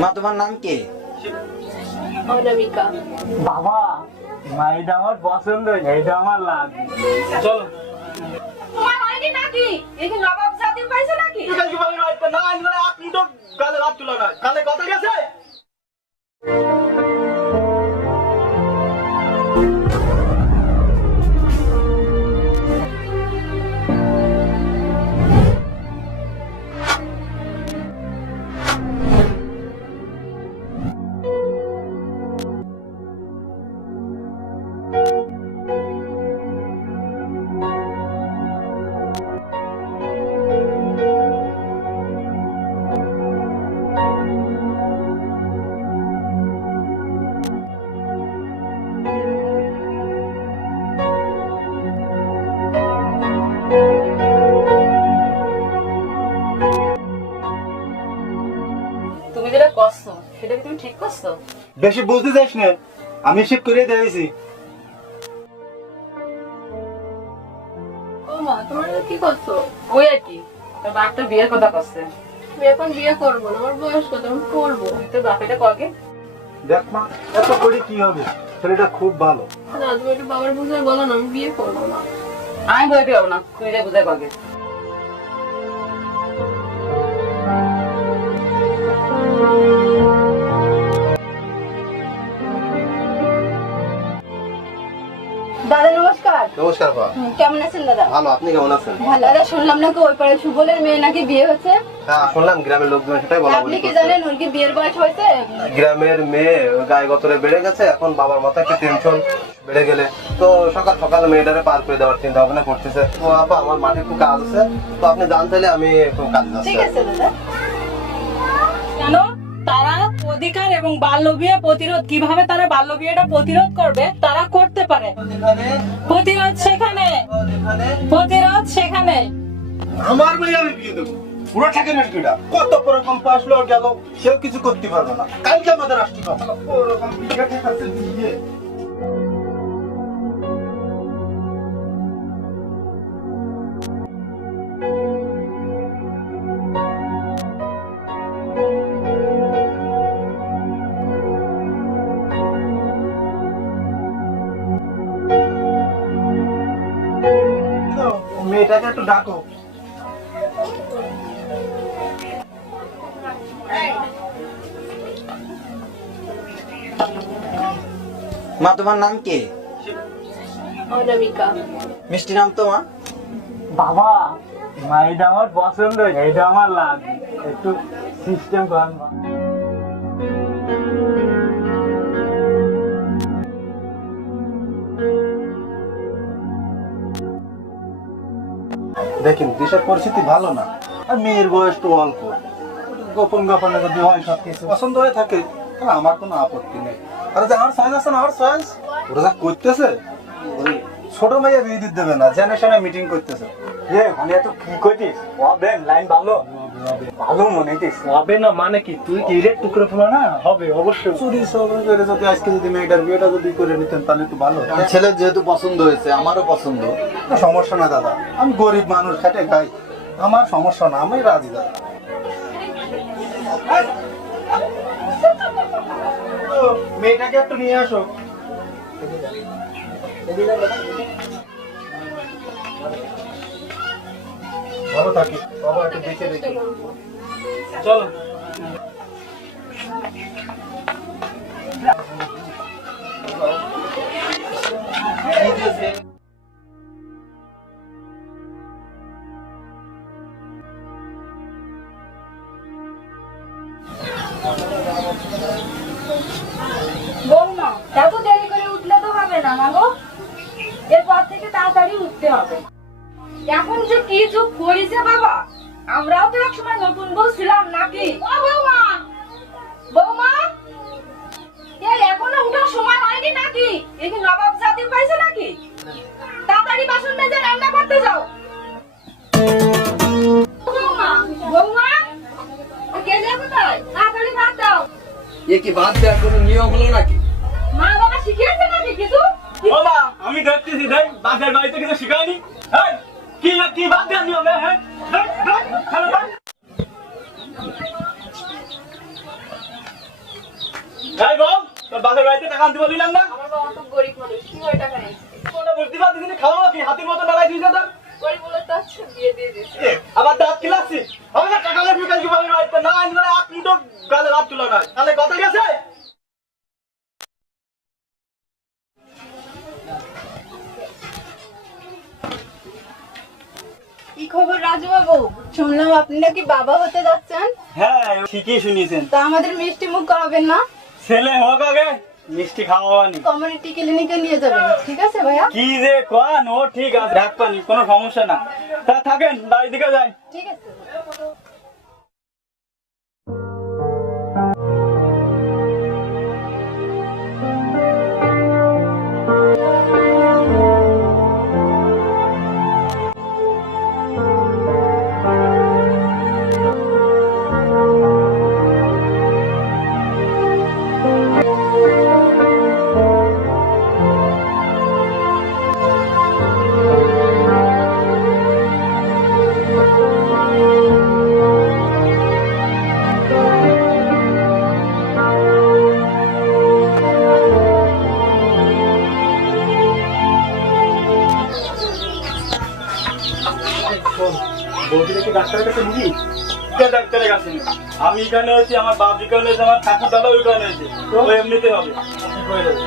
মা তোমার নাম কি? অনামিকা। বাবা মাইটা আমার পছন্দ হয়েছে, এটা আমার লাগবে। চলো তোমার হয়নি নাকি? এই যে নবাব জাতির পাইছে নাকি? আপনি তো গালে হাত তুলো না, গালে কথা গেছে। তুমি যেটা করছো সেটা কি তুমি ঠিক করছো? বেশি বুঝতে চাস না, আমি শিব করে দিয়েছি। ও মা, তোমরা কি করছো? ওই আর কি, তোর বাপ তো বিয়ের কথা করছে। আমি এখন বিয়ে করবো না, আমার বয়স কত, আমি করবো তোর বাপ এটা কগে? দেখ মা, এত করে কি হবে, ছেলেটা খুব ভালো। না। তুমি একটু বাবার বুঝায় বলো না, আমি বিয়ে করবো না। আমি বুঝাতে পারবো না, তুই যা বুঝাই কগে। দাদা নমস্কার। নমস্কার মা। কেমন আছেন দাদা? ভালো, আপনি কেমন আছেন? ভালো। দাদা শুনলাম নাকি ওই পাড়ায় সুবলের মেয়ে নাকি বিয়ে হচ্ছে? হ্যাঁ শুনলাম, গ্রামের লোকজন সেটাই বলা আপনি বলি কি করছে। জানেন ওর কি বিয়ের বয়স হয়েছে? গ্রামের মেয়ে গায়ে গতরে বেড়ে গেছে, এখন বাবার মাথায় একটু টেনশন বেড়ে গেলে তো সকাল সকাল মেয়েটারে পার করে দেওয়ার চিন্তা ভাবনা করতেছে। তো আপা আমার মাঠে একটু কাজ আছে, তো আপনি জান তাহলে আমি একটু কাজে যাচ্ছি। ঠিক আছে দাদা। কেন তারা অধিকার এবং বাল্য বিয়ে প্রতিরোধ, কিভাবে তারা বাল্য বিয়েটা প্রতিরোধ করবে তারা করতে পারে। প্রতিরোধ সেখানে, প্রতিরোধ সেখানে। আমার মেয়ে আমি বিয়ে দেবো, পুরো ঠেকে নেটকিটা কত রকম পাসলো গেল, কেউ কিছু করতে পারবে না। কালকে আমাদের আসতে কথা ওরকম বিয়ে ঠেকাচ্ছে বিয়ে। মেয়েটাকে একটু ডাকো। মা তোমার নাম কি? অনামিকা। মিষ্টি নাম তো মা। বাবা মাইটা আমার পছন্দ হয়েছে, এটা আমার লাগবে। একটু সিস্টেম করেন। দেখেন দেশের পরিস্থিতি ভালো না, আর মেয়ের বয়স তো অল্প। গোপন গোপনে যদি হয় সব কিছু পছন্দ হয়ে থাকে তাহলে আমার কোনো আপত্তি নেই। আর যে আমার চয়েস আছে না, আমার চয়েস ওরা যা করতেছে, ওই ছোট মেয়ে বিয়ে দিতে দেবে না, জেনারেশনে মিটিং করতেছে। মানে এত কি করছিস? হবে লাইন ভালো ভালো মনে হইতিস হবে না মানে কি? তুই কি রেট টুকরো ফুলো না? হবে অবশ্যই। চুরি সবরে করে যদি আজকে যদি মেয়েটার বিয়েটা যদি করে নিতেন তাহলে একটু ভালো। ছেলের যেহেতু পছন্দ হয়েছে, আমারও পছন্দ। সমস্যা না দাদা, আমি গরিব মানুষ, খেটে খাই, আমার সমস্যা না, আমি রাজি দাদা। মেয়েটাকে একটু নিয়ে আসো। ভালো থাকি বাবা, একটু দেখে দেখি। চলো বৌমা, এত দেরি করে উঠলে তো হবে না না গো, এরপর থেকে তাড়াতাড়ি উঠতে হবে। এখন যে কি যুগ পড়েছে বাবা, আমরাও তো একসময় নতুন বউ ছিলাম নাকি? ও বৌমা, বৌমা, এই এখনো উঠার সময় হয়নি নাকি? এই কি নবাব জাতির পাইছে নাকি? তাড়াতাড়ি বাসন মেজে রান্না করতে যাও। বৌমা, বৌমা, কে যাবে তাই? তাড়াতাড়ি ভাত দাও। এ কি বাদ দেওয়ার কোনো নিয়ম হলো নাকি? মা বাবা শিখিয়েছে নাকি কিছু? বাবা আমি দেখতেছি দেখ, বাপের বাড়িতে কিছু শিখায়নি। এই, কি বাদ দেওয়ার নিয়ম? হ্যাঁ এই বউ, তোর বাপের বাড়িতে টাকা আনতে বলিলাম না? আমার বাবা তো গরিব মানুষ, কি করে টাকা নেই? কোনটা বুঝতে পারছিস না, খাওয়া কি হাতির মতো লড়াই দিয়েছে তোর? গরিব বলে তো আচ্ছা বিয়ে দিয়ে দিয়েছে। আবার দাঁত কি লাগছে? আমি না টাকা লাগবে কালকে বাপের বাড়িতে না আনলে না এক মিনিটও গালে হাত তুলো না। তাহলে কথা গেছে? কি খবর রাজু বাবু? শুনলাম আপনি নাকি বাবা হতে যাচ্ছেন। হ্যাঁ, ঠিকই শুনিয়েছেন। তা আমাদের মিষ্টি মুখ করাবেন না? ছেলে হোক আগে, মিষ্টি খাওয়াবানি। কমিউনিটি ক্লিনিকে নিয়ে যাবেন, ঠিক আছে ভাইয়া? কি যে কোন, ও ঠিক আছে, রাখবানি, কোনো সমস্যা না। তা থাকেন, বাড়ির দিকে যাই। ঠিক আছে। বৌদিকে কি ডাক্তারের কাছে নিবি? ডাক্তারের কাছে নিবি? আমি এখানে হয়েছি, আমার বাপ এখানে হয়েছে, আমার ঠাকুর দাদা ওইখানে হয়েছে, তো এমনিতে হবে, ঠিক হয়ে যাবে।